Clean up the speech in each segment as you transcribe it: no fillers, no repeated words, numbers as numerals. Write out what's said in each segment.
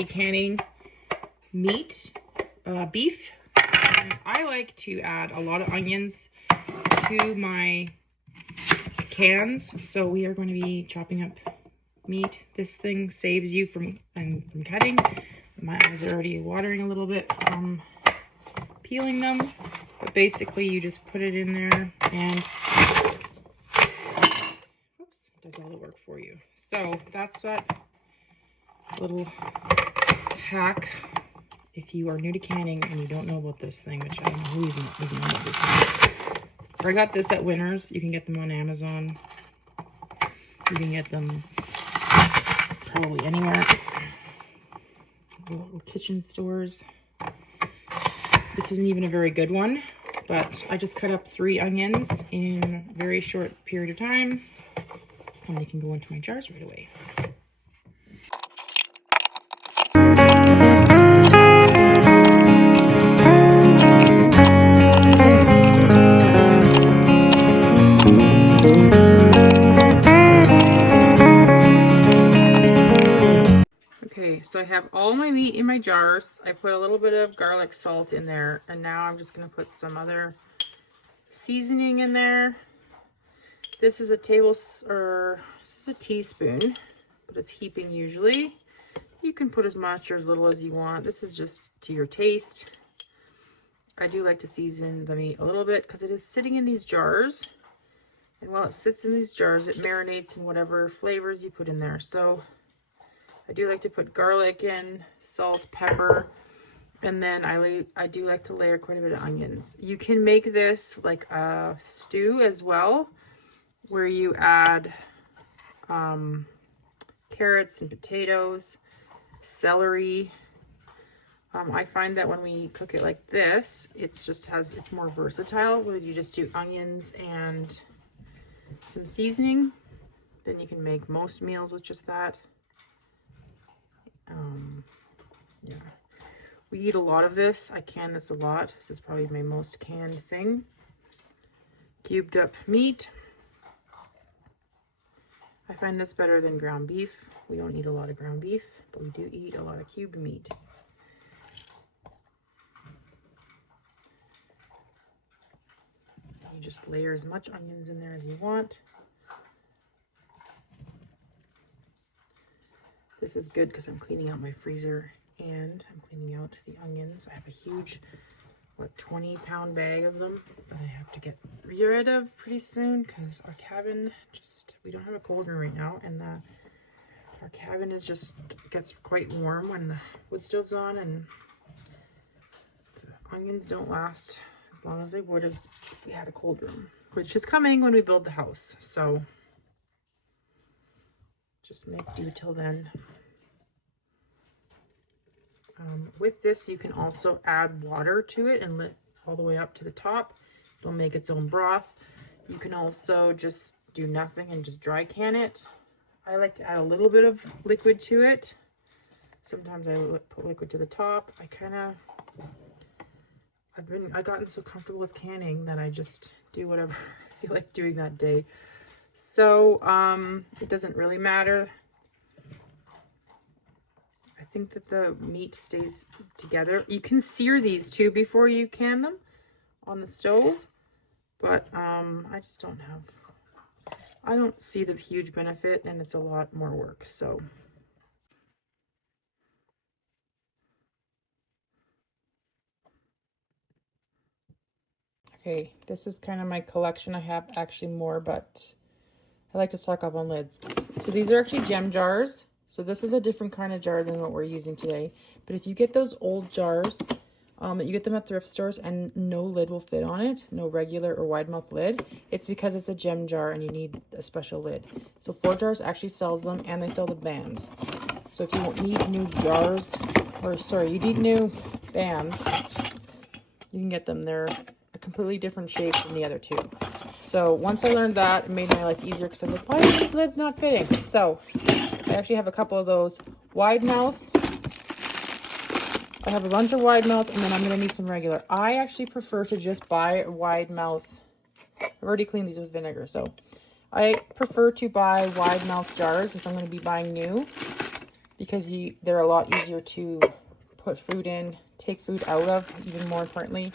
be canning meat, beef. And I like to add a lot of onions to my cans. So we are going to be chopping up meat. This thing saves you from cutting. My eyes are already watering a little bit from peeling them. But basically you just put it in there and does all the work for you. So that's what little hack if you are new to canning and you don't know about this thing, which I don't know who even doesn't know about this thing. I got this at Winners. You can get them on Amazon. You can get them probably anywhere. Little kitchen stores. This isn't even a very good one, but I just cut up 3 onions in a very short period of time. And they can go into my jars right away. Okay, so I have all my meat in my jars. I put a little bit of garlic salt in there, and now I'm just going to put some other seasoning in there. This is a teaspoon, but it's heaping usually. You can put as much or as little as you want. This is just to your taste. I do like to season the meat a little bit because it is sitting in these jars. And while it sits in these jars, it marinates in whatever flavors you put in there. So I do like to put garlic in, salt, pepper, and then I do like to layer quite a bit of onions. You can make this like a stew as well, where you add carrots and potatoes, celery. I find that when we cook it like this, it's more versatile, where you just do onions and some seasoning. Then you can make most meals with just that. Yeah, we eat a lot of this. I can this a lot. This is probably my most canned thing. Cubed up meat. I find this better than ground beef. We don't eat a lot of ground beef, but we do eat a lot of cubed meat. You just layer as much onions in there as you want. This is good because I'm cleaning out my freezer and I'm cleaning out the onions. I have a huge, 20-pound bag of them that I have to get rid of pretty soon because our cabin we don't have a cold room right now, and our cabin gets quite warm when the wood stove's on, and the onions don't last as long as they would if we had a cold room, which is coming when we build the house. So just make do till then. With this, you can also add water to it and let all the way up to the top. It'll make its own broth. You can also just do nothing and just dry can it. I like to add a little bit of liquid to it. Sometimes I put liquid to the top. I've gotten so comfortable with canning that I just do whatever I feel like doing that day. So it doesn't really matter. I think that the meat stays together. You can sear these too before you can them on the stove, but I just I don't see the huge benefit, and it's a lot more work. So okay, this is kind of my collection. I have actually more, but I like to stock up on lids. So these are actually gem jars. So this is a different kind of jar than what we're using today. But if you get those old jars, you get them at thrift stores and no lid will fit on it, no regular or wide mouth lid, it's because it's a gem jar and you need a special lid. So 4 Jars actually sells them, and they sell the bands. So if you need new jars, you need new bands, you can get them. They're a completely different shape than the other two. So once I learned that, it made my life easier because I was like, why is this lid's not fitting? So I actually have a couple of those wide mouth. I have a bunch of wide mouth, and then I'm going to need some regular. I actually prefer to just buy wide mouth. I've already cleaned these with vinegar, so I prefer to buy wide mouth jars if I'm going to be buying new, because they're a lot easier to put food in, take food out of, even more importantly.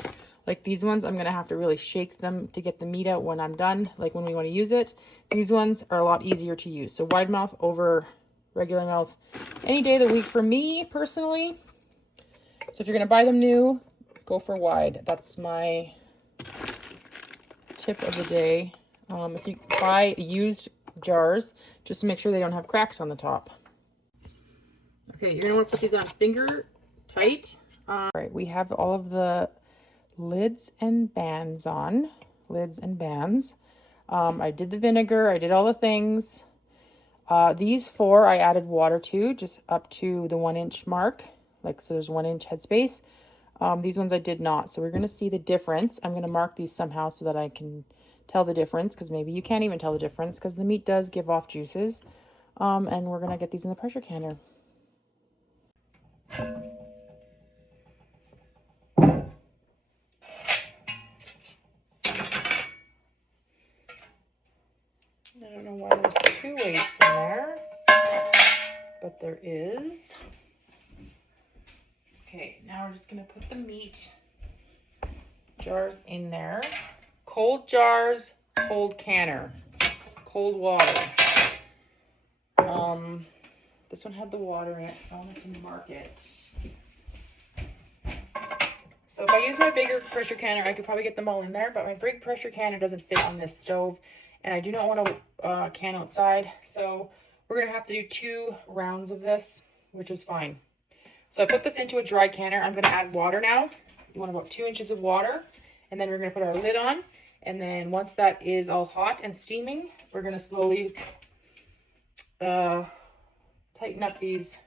Like these ones, I'm gonna have to really shake them to get the meat out when I'm done, like when we want to use it. These ones are a lot easier to use. So wide mouth over regular mouth any day of the week for me personally. So if you're gonna buy them new, go for wide. That's my tip of the day. If you buy used jars, just make sure they don't have cracks on the top. Okay, you're gonna want to put these on finger tight. All right, we have all of the lids and bands on. Lids and bands. I did the vinegar. I did all the things. These 4 I added water to, just up to the 1 inch mark. Like, so there's 1 inch headspace. These ones I did not. So we're going to see the difference. I'm going to mark these somehow so that I can tell the difference, because maybe you can't even tell the difference because the meat does give off juices. And we're going to get these in the pressure canner. I don't know why there's 2 weights in there, but there is. Okay, now we're just gonna put the meat jars in there. Cold jars, cold canner, cold water. This one had the water in it. I want to mark it. So if I use my bigger pressure canner, I could probably get them all in there, but my big pressure canner doesn't fit on this stove. And I do not want to can outside. So we're going to have to do 2 rounds of this, which is fine. So I put this into a dry canner. I'm going to add water now. You want about 2 inches of water. And then we're going to put our lid on. And then once that is all hot and steaming, we're going to slowly tighten up these.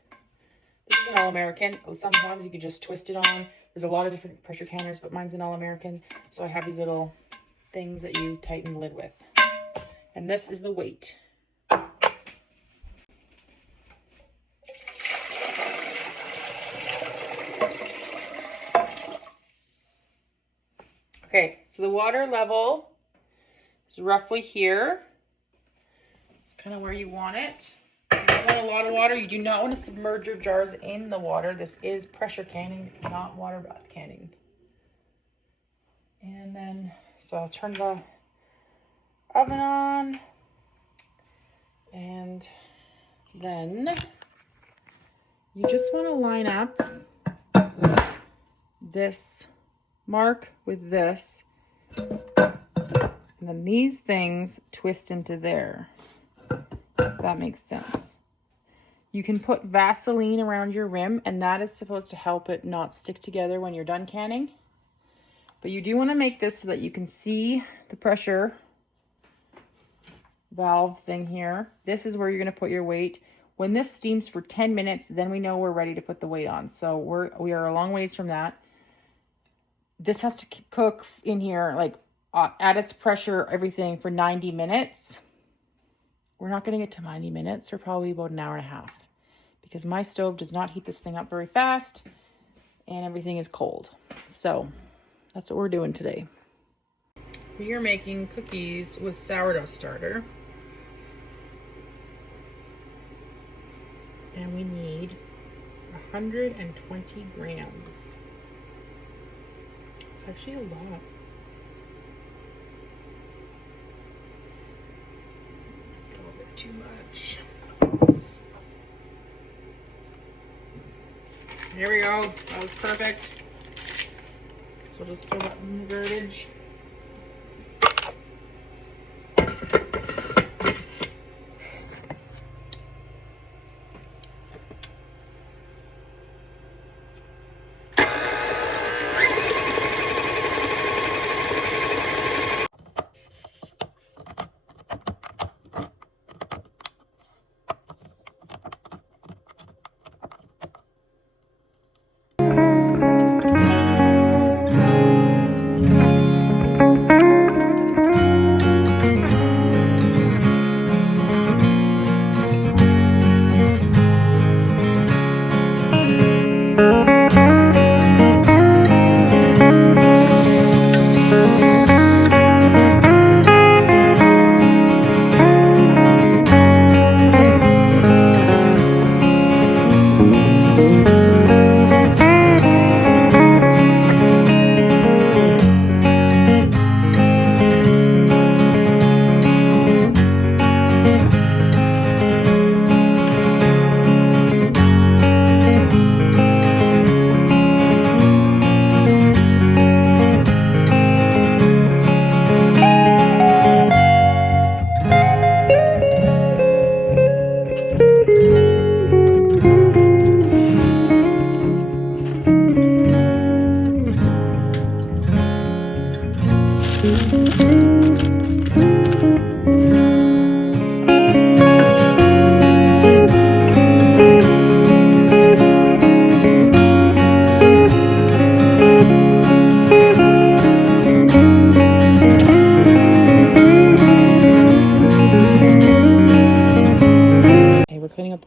This is an All-American. Sometimes you could just twist it on. There's a lot of different pressure canners, but mine's an All-American. So I have these little things that you tighten the lid with. And this is the weight. Okay, so the water level is roughly here. It's kind of where you want it. You don't want a lot of water. You do not want to submerge your jars in the water. This is pressure canning, not water bath canning. And then, so I'll turn the oven on, and then you just want to line up this mark with this, and then these things twist into there, if that makes sense. You can put Vaseline around your rim, and that is supposed to help it not stick together when you're done canning. But you do want to make this so that you can see the pressure valve thing here. This is where you're going to put your weight. When this steams for 10 minutes, then we know we're ready to put the weight on. So we are a long ways from that. This has to cook in here, like at its pressure, everything for 90 minutes. We're not going to get to 90 minutes, or probably about an hour and a half, because my stove does not heat this thing up very fast and everything is cold. So that's what we're doing today. We are making cookies with sourdough starter. And we need 120 grams. It's actually a lot. It's a little bit too much. There we go. That was perfect. So just throw that in the garbage.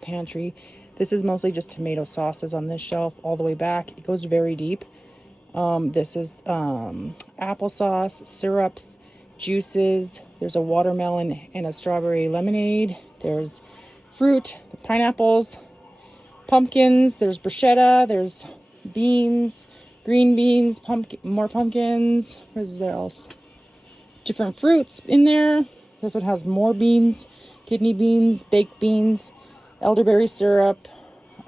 pantry. This is mostly just tomato sauces on this shelf all the way back. It goes very deep. This is applesauce, syrups, juices. There's a watermelon and a strawberry lemonade. There's fruit, pineapples, pumpkins. There's bruschetta. There's beans, green beans, pumpkin, more pumpkins. What is there else? Different fruits in there. This one has more beans, kidney beans, baked beans, elderberry syrup.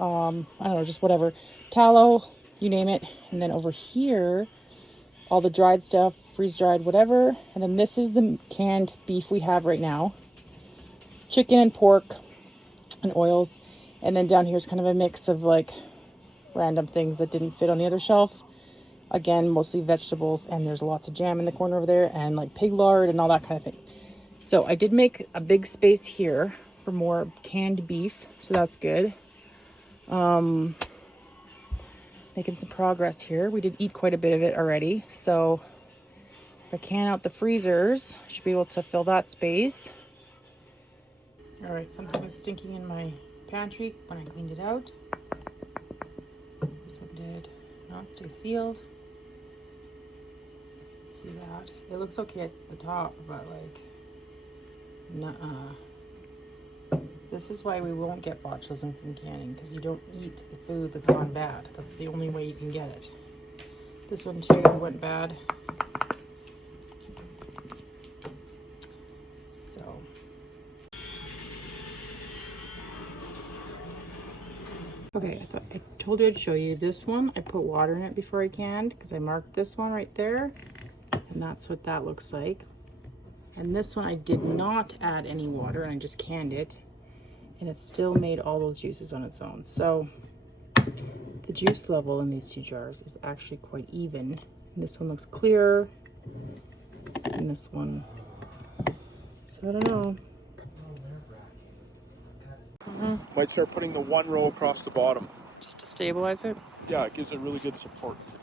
I don't know, just whatever. Tallow, you name it. And then over here, all the dried stuff, freeze-dried, whatever. And then this is the canned beef we have right now. Chicken and pork and oils. And then down here is kind of a mix of like random things that didn't fit on the other shelf. Again, mostly vegetables, and there's lots of jam in the corner over there, and like pig lard and all that kind of thing. So I did make a big space here for more canned beef, so that's good. Making some progress here. We did eat quite a bit of it already, so if I can out the freezers, I should be able to fill that space. All right, something was stinking in my pantry when I cleaned it out. This one did not stay sealed. See that? It looks okay at the top, but like, nuh-uh. This is why we won't get botulism from canning, because you don't eat the food that's gone bad. That's the only way you can get it. This one too went bad. So. Okay, I told you I'd show you this one. I put water in it before I canned, because I marked this one right there. And that's what that looks like. And this one I did not add any water, and I just canned it. And it still made all those juices on its own. So the juice level in these two jars is actually quite even. And this one looks clearer than this one. So I don't know. Might start putting the one row across the bottom. Just to stabilize it? Yeah, it gives it really good support to do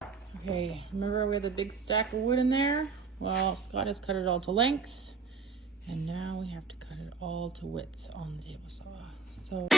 that. Okay, remember we had the big stack of wood in there? Well, Scott has cut it all to length, and now we have to cut it all to width on the table saw. So